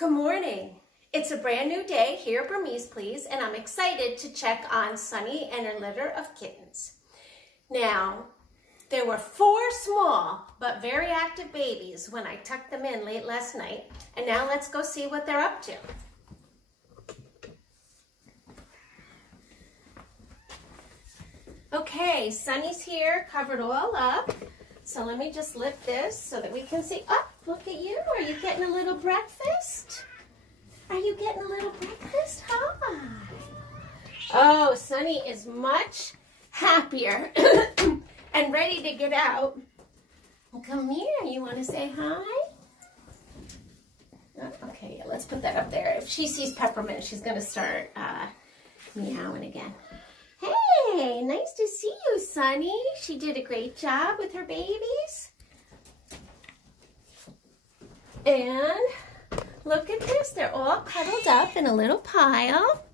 Good morning. It's a brand new day here at Burmese Please, and I'm excited to check on Sunny and her litter of kittens. Now, there were 4 small but very active babies when I tucked them in late last night, and now let's go see what they're up to. Okay, Sunny's here, covered all up. So let me just lift this so that we can see. Oh, look at you. Are you getting a little breakfast? Are you getting a little breakfast? Hi. Oh, Sunny is much happier and ready to get out. Come here. You want to say hi? Oh, okay, yeah, let's put that up there. If she sees Peppermint, she's going to start meowing again. Hey, nice to see you, Sunny. She did a great job with her babies. And look at this. They're all cuddled up in a little pile.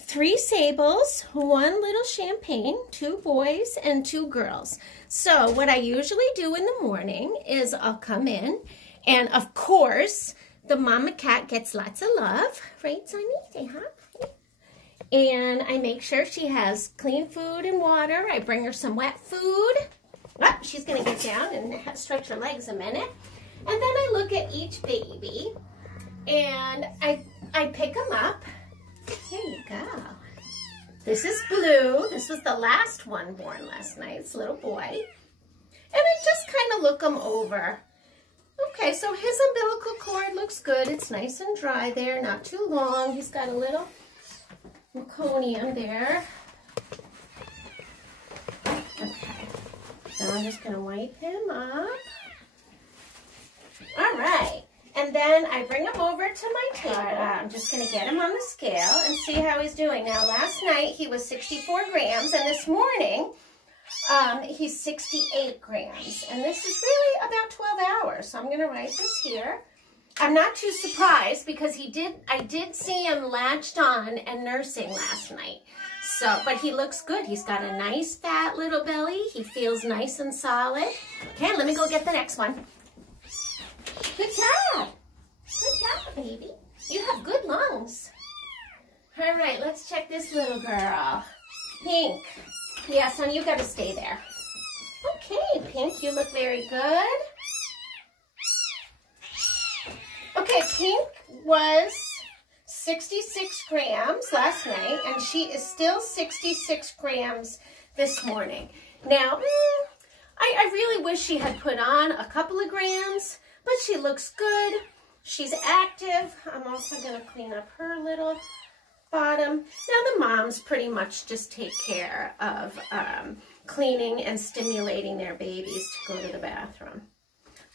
Three sables, 1 little champagne, 2 boys and 2 girls. So what I usually do in the morning is I'll come in and, of course, the mama cat gets lots of love, right, Sunny? Say hi. And I make sure she has clean food and water. I bring her some wet food. Oh, she's going to get down and stretch her legs a minute. And then I look at each baby, and I pick them up. Here you go. This is Blue. This was the last one born last night. It's a little boy. And I just kind of look them over. Okay, so his umbilical cord looks good. It's nice and dry there, not too long. He's got a little meconium there. Okay, so I'm just going to wipe him up. All right, and then I bring him over to my table. I'm just going to get him on the scale and see how he's doing. Now, last night he was 64 grams, and this morning he's 68 grams, and this is really about 12 hours. So I'm going to write this here. I'm not too surprised because I did see him latched on and nursing last night. So, but he looks good. He's got a nice fat little belly. He feels nice and solid. Okay, let me go get the next one. Good job. Good job, baby. You have good lungs. All right, let's check this little girl. Pink. Yeah, Sonny, you got to stay there. Okay, Pink, you look very good. Okay, Pink was 66 grams last night, and she is still 66 grams this morning. Now, I really wish she had put on a couple of grams, but she looks good. She's active. I'm also going to clean up her little bottom. Now the moms pretty much just take care of cleaning and stimulating their babies to go to the bathroom.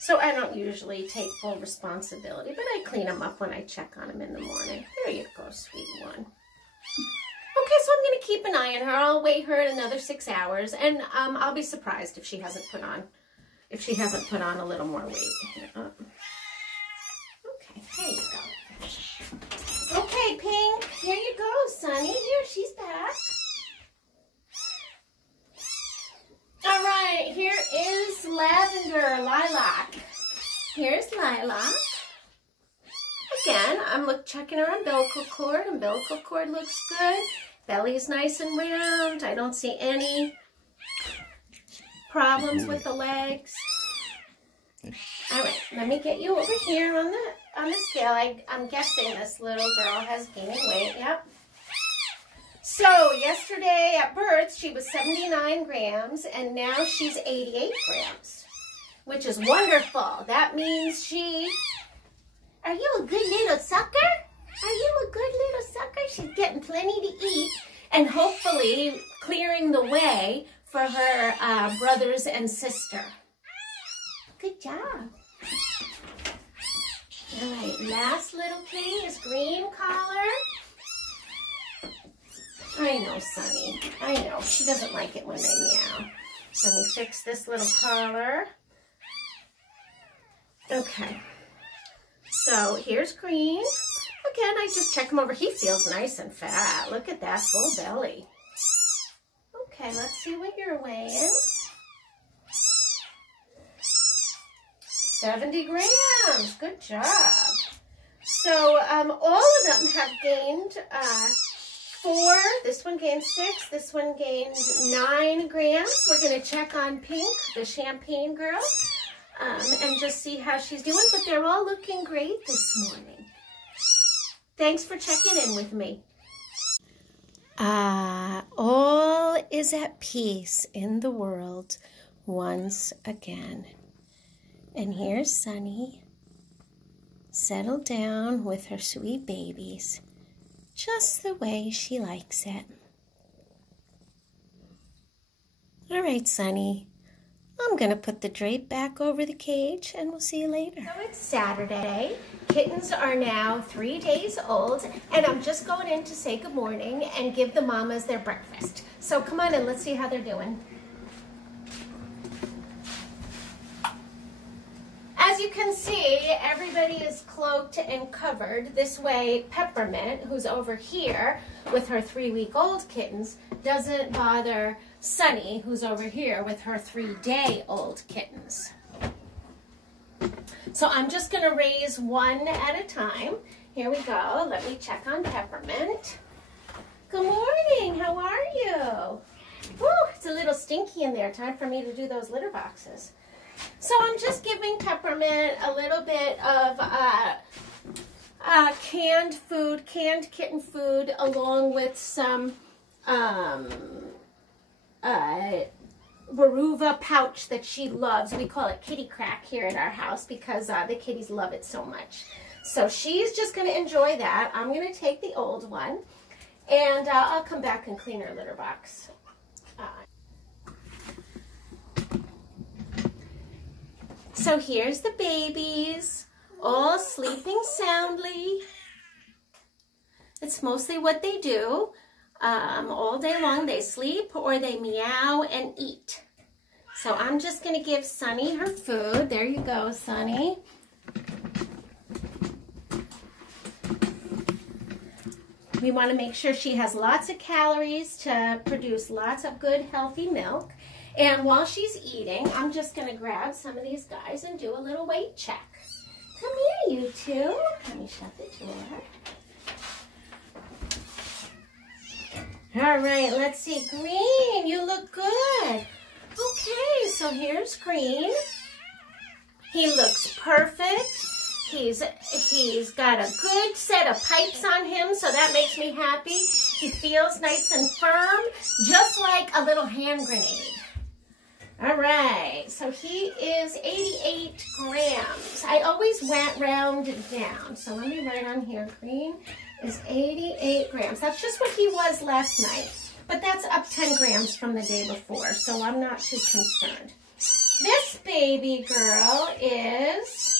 So I don't usually take full responsibility, but I clean them up when I check on them in the morning. There you go, sweet one. Okay, so I'm going to keep an eye on her. I'll weigh her in another 6 hours, and I'll be surprised if she hasn't put on a little more weight. Okay, there you go. Okay, Pink, here you go, Sunny. Here, she's back. All right, here is Lavender, Lilac. Here's Lilac. Again, I'm checking her umbilical cord. Umbilical cord looks good. Belly's nice and round. I don't see any problems with the legs. All right, let me get you over here on the scale. I'm guessing this little girl has gained weight. Yep. So yesterday at birth, she was 79 grams, and now she's 88 grams, which is wonderful. That means are you a good little sucker? Are you a good little sucker? She's getting plenty to eat and hopefully clearing the way for her brothers and sister. Good job. All right, last little kitty is green collar. I know, Sunny. I know. She doesn't like it when they meow. Let me fix this little collar. Okay. So here's green. Again, I just check him over. He feels nice and fat. Look at that full belly. Okay, let's see what you're weighing. 70 grams. Good job. So all of them have gained 4. This one gained 6. This one gained 9 grams. We're going to check on Pink, the champagne girl, and just see how she's doing. But they're all looking great this morning. Thanks for checking in with me. All is at peace in the world once again. And here's Sunny, settled down with her sweet babies, just the way she likes it. All right, Sunny, I'm going to put the drape back over the cage, and we'll see you later. So it's Saturday. Kittens are now 3 days old, and I'm just going in to say good morning and give the mamas their breakfast. So come on in, let's see how they're doing. As you can see, everybody is cloaked and covered. This way, Peppermint, who's over here with her 3-week-old kittens, doesn't bother Sunny, who's over here with her 3-day-old kittens. So I'm just going to raise one at a time. Here we go. Let me check on Peppermint. Good morning. How are you? Woo, it's a little stinky in there. Time for me to do those litter boxes. So I'm just giving Peppermint a little bit of canned food, canned kitten food, along with some Baruva pouch that she loves. We call it kitty crack here at our house because the kitties love it so much. So she's just going to enjoy that. I'm going to take the old one, and I'll come back and clean her litter box. So here's the babies, all sleeping soundly. It's mostly what they do. All day long they sleep or they meow and eat. So I'm just going to give Sunny her food. There you go, Sunny. We want to make sure she has lots of calories to produce lots of good, healthy milk. And while she's eating, I'm just going to grab some of these guys and do a little weight check. Come here, you two. Let me shut the door. All right, let's see. Green, you look good. Okay, so here's Green. He looks perfect. He's got a good set of pipes on him, so that makes me happy. He feels nice and firm, just like a little hand grenade. All right, so he is 88 grams. I always went round and down, so let me write on here. Green is 88 grams. That's just what he was last night, but that's up 10 grams from the day before, so I'm not too concerned. This baby girl is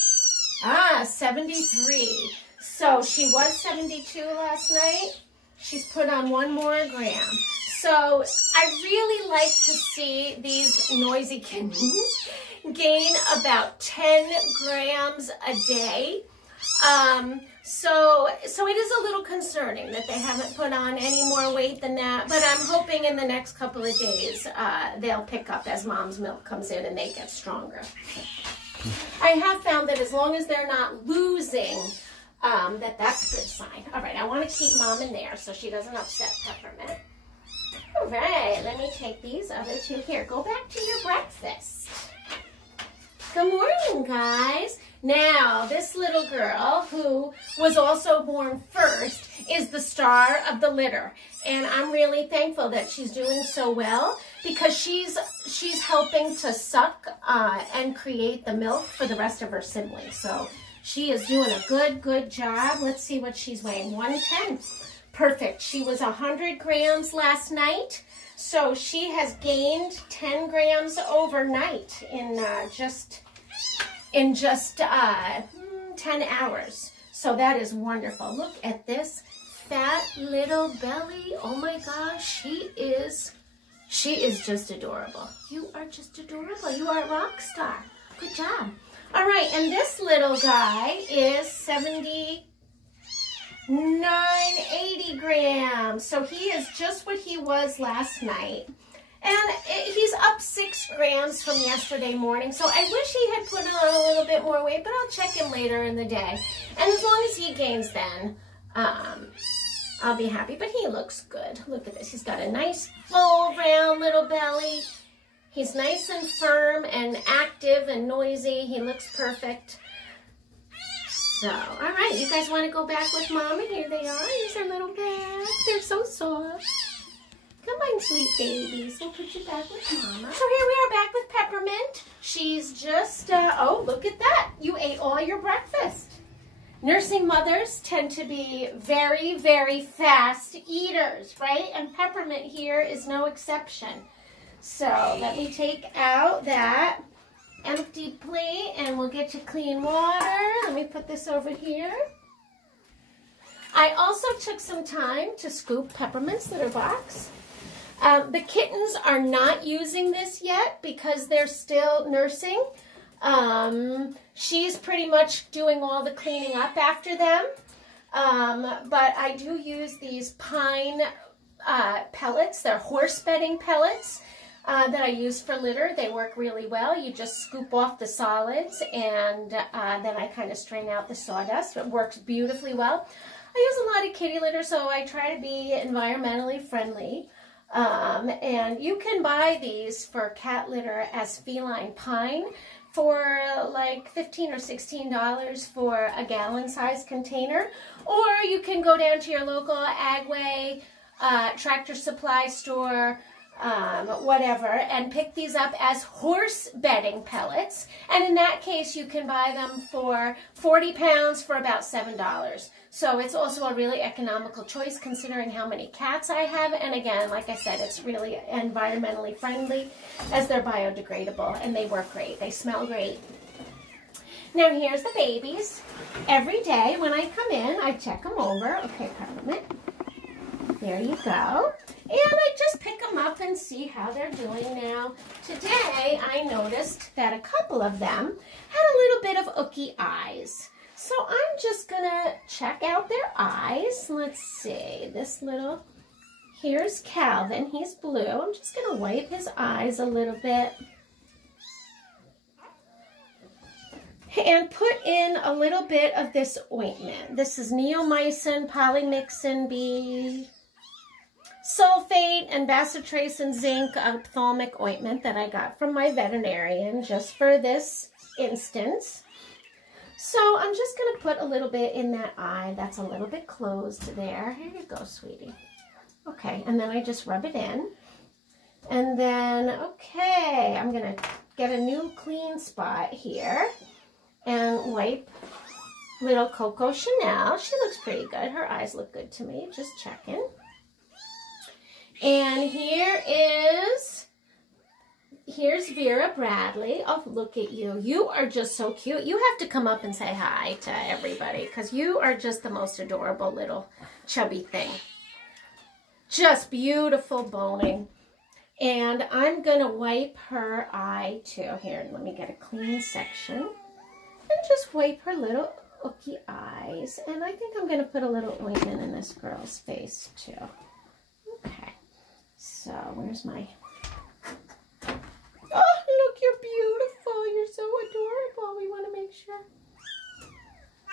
73. So she was 72 last night. She's put on 1 more gram. So I really like to see these noisy kittens gain about 10 grams a day. So it is a little concerning that they haven't put on any more weight than that, but I'm hoping in the next couple of days they'll pick up as mom's milk comes in and they get stronger. I have found that as long as they're not losing, that's a good sign. All right, I want to keep mom in there so she doesn't upset Peppermint. All right, let me take these other 2 here. Go back to your breakfast. Good morning, guys. Now, this little girl, who was also born first, is the star of the litter. And I'm really thankful that she's doing so well because she's helping to suck and create the milk for the rest of her siblings. So she is doing a good job. Let's see what she's weighing. 110. Perfect. She was 100 grams last night. So she has gained 10 grams overnight in just 10 hours. So that is wonderful. Look at this fat little belly. Oh my gosh, she is just adorable. You are just adorable. You are a rock star. Good job. All right, and this little guy is 80 grams. So he is just what he was last night. And he's up 6 grams from yesterday morning, so I wish he had put on a little bit more weight, but I'll check him later in the day. And as long as he gains then, I'll be happy. But he looks good. Look at this. He's got a nice, full, round little belly. He's nice and firm and active and noisy. He looks perfect. So, all right, you guys want to go back with Mama? Here they are. Here's our little bag. They're so soft. Come on, sweet babies. We'll put you back with Mama. So here we are back with Peppermint. She's just, oh, look at that. You ate all your breakfast. Nursing mothers tend to be very, very fast eaters, right? And Peppermint here is no exception. So let me take out that empty plate and we'll get you clean water. Let me put this over here. I also took some time to scoop Peppermint's litter box. The kittens are not using this yet because they're still nursing. She's pretty much doing all the cleaning up after them. But I do use these pine pellets. They're horse bedding pellets that I use for litter. They work really well. You just scoop off the solids and then I kind of strain out the sawdust. It works beautifully well. I use a lot of kitty litter, so I try to be environmentally friendly. And you can buy these for cat litter as feline pine for like $15 or $16 for a gallon size container. Or you can go down to your local Agway, Tractor Supply store, whatever, and pick these up as horse bedding pellets. And in that case, you can buy them for 40 pounds for about $7. So it's also a really economical choice considering how many cats I have. And again, like I said, it's really environmentally friendly as they're biodegradable and they work great. They smell great. Now here's the babies. Every day when I come in, I check them over. Okay, Peppermint. There you go. And I just pick them up and see how they're doing now. Today, I noticed that a couple of them had a little bit of ooky eyes. So I'm just going to check out their eyes. Let's see, this little, here's Calvin, he's blue. I'm just going to wipe his eyes a little bit. And put in a little bit of this ointment. This is neomycin, polymyxin B, sulfate, and bacitracin zinc ophthalmic ointment that I got from my veterinarian just for this instance. So I'm just going to put a little bit in that eye that's a little bit closed there. Here you go, sweetie. Okay, and then I just rub it in. And then, okay, I'm going to get a new clean spot here and wipe little Coco Chanel. She looks pretty good. Her eyes look good to me. Just checking. And here's Vera Bradley. Oh, look at you. You are just so cute. You have to come up and say hi to everybody because you are just the most adorable little chubby thing. Just beautiful boning. And I'm going to wipe her eye too. Here, let me get a clean section. And just wipe her little ooky eyes. And I think I'm going to put a little ointment in this girl's face too. Okay. So, where's my... Oh, look, you're beautiful. You're so adorable. We want to make sure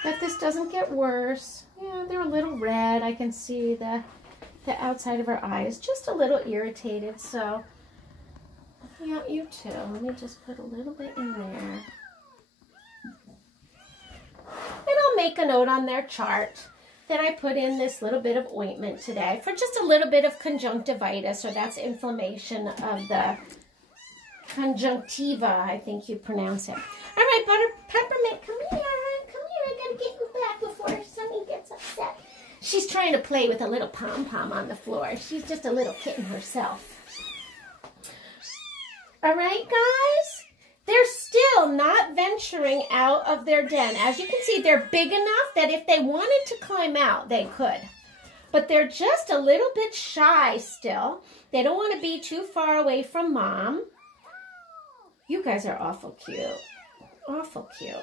that this doesn't get worse. Yeah, they're a little red. I can see the outside of her eyes. Just a little irritated. So, yeah, you too. Let me just put a little bit in there. And I'll make a note on their chart that I put in this little bit of ointment today for just a little bit of conjunctivitis, or that's inflammation of the conjunctiva, I think you pronounce it. All right, Peppermint, come here. Come here. I gotta get you back before Sunny gets upset. She's trying to play with a little pom-pom on the floor. She's just a little kitten herself. All right, guys? They're still not venturing out of their den. As you can see, they're big enough that if they wanted to climb out, they could. But they're just a little bit shy still. They don't want to be too far away from Mom. You guys are awful cute. Awful cute.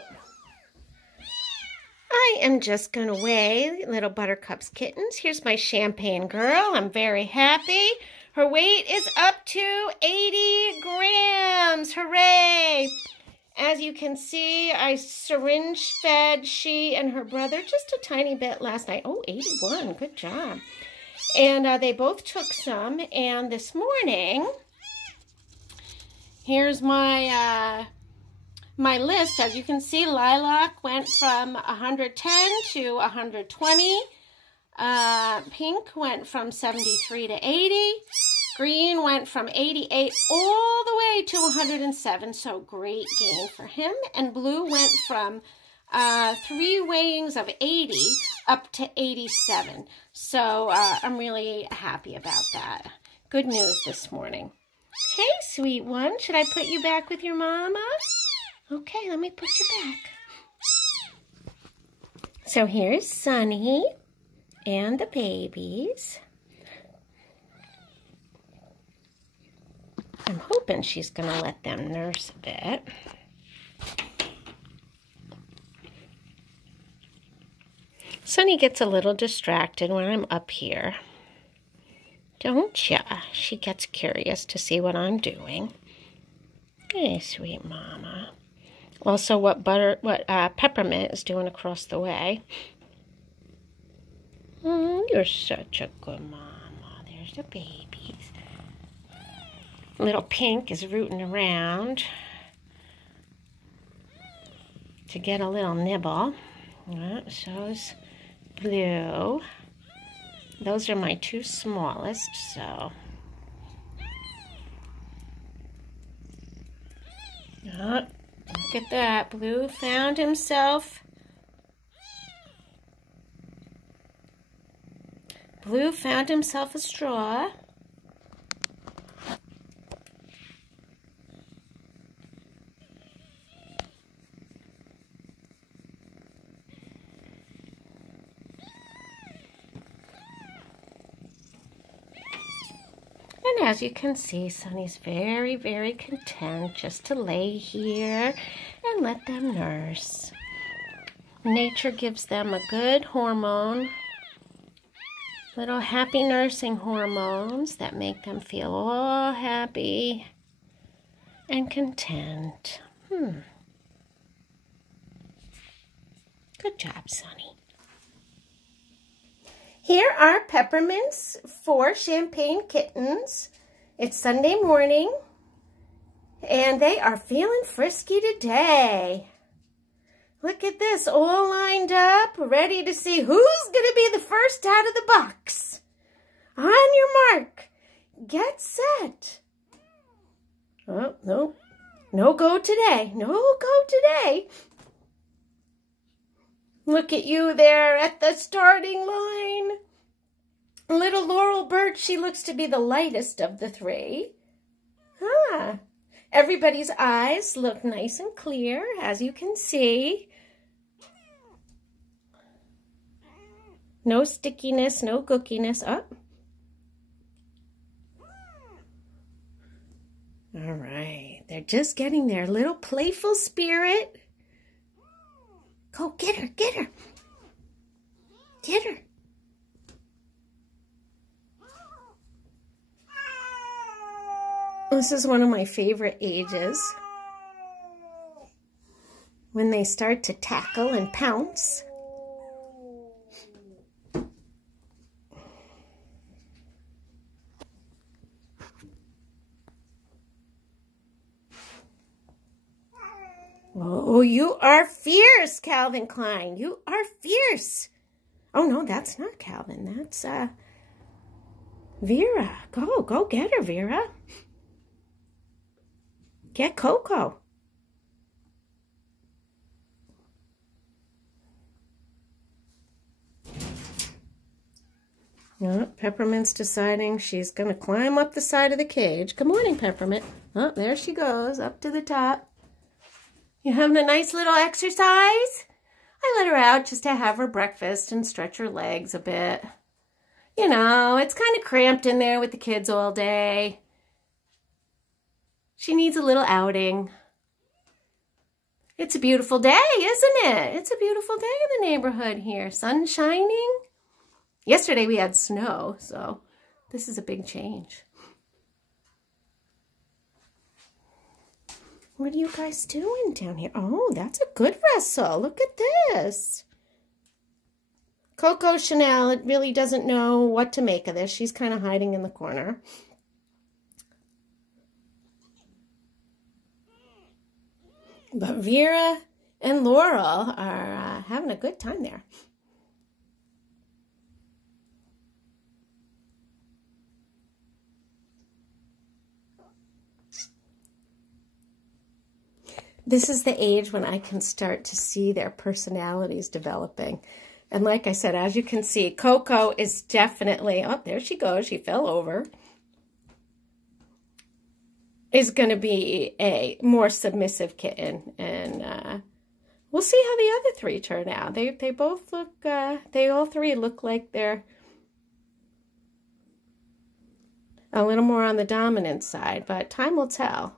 I am just going to weigh little Buttercup's kittens. Here's my champagne girl. I'm very happy. Her weight is up to 80 grams. Hooray! As you can see, I syringe fed she and her brother just a tiny bit last night. Oh, 81. Good job. And they both took some. And this morning, here's my my list. As you can see, Lilac went from 110 to 120. Pink went from 73 to 80. Green went from 88 all the way to 107, so great gain for him. And blue went from 3 weighings of 80 up to 87. So I'm really happy about that. Good news this morning. Hey, sweet one, should I put you back with your mama? Okay, let me put you back. So here's Sunny and the babies. I'm hoping she's going to let them nurse a bit. Sunny gets a little distracted when I'm up here. Don't ya? She gets curious to see what I'm doing. Hey, sweet mama. Also, what Peppermint is doing across the way. You're such a good mama. There's the babies. Little Pink is rooting around to get a little nibble. So's Blue. Those are my 2 smallest, so. Look at that. Blue found himself. Blue found himself a straw. And as you can see, Sunny's very, very content just to lay here and let them nurse. Nature gives them a good hormone, little happy nursing hormones that make them feel all happy and content. Good job, Sunny. Here are Peppermint's 4 champagne kittens. It's Sunday morning, and they are feeling frisky today. Look at this, all lined up, ready to see who's going to be the first out of the box. On your mark, get set. Oh, no, no go today, no go today. Look at you there at the starting line. Little Laurel Bird, she looks to be the lightest of the 3. Everybody's eyes look nice and clear, as you can see. No stickiness, no gookiness. Oh. All right, they're just getting their little playful spirit. Go, get her, get her. Get her. This is one of my favorite ages. When they start to tackle and pounce. Oh, you are fierce, Calvin Klein. You are fierce. Oh, no, that's not Calvin. That's Vera. Go get her, Vera. Get Coco. Oh, Peppermint's deciding she's going to climb up the side of the cage. Good morning, Peppermint. Oh, there she goes, up to the top. You having a nice little exercise? I let her out just to have her breakfast and stretch her legs a bit. You know, it's kind of cramped in there with the kids all day. She needs a little outing. It's a beautiful day, isn't it? It's a beautiful day in the neighborhood here. Sun shining. Yesterday we had snow, so this is a big change. What are you guys doing down here? Oh, that's a good wrestle. Look at this. Coco Chanel really doesn't know what to make of this. She's kind of hiding in the corner. But Vera and Laurel are having a good time there. This is the age when I can start to see their personalities developing. And like I said, as you can see, Coco is definitely, oh, there she goes, she fell over, is going to be a more submissive kitten. And we'll see how the other three turn out. They both look, they all three look like they're a little more on the dominant side, but time will tell.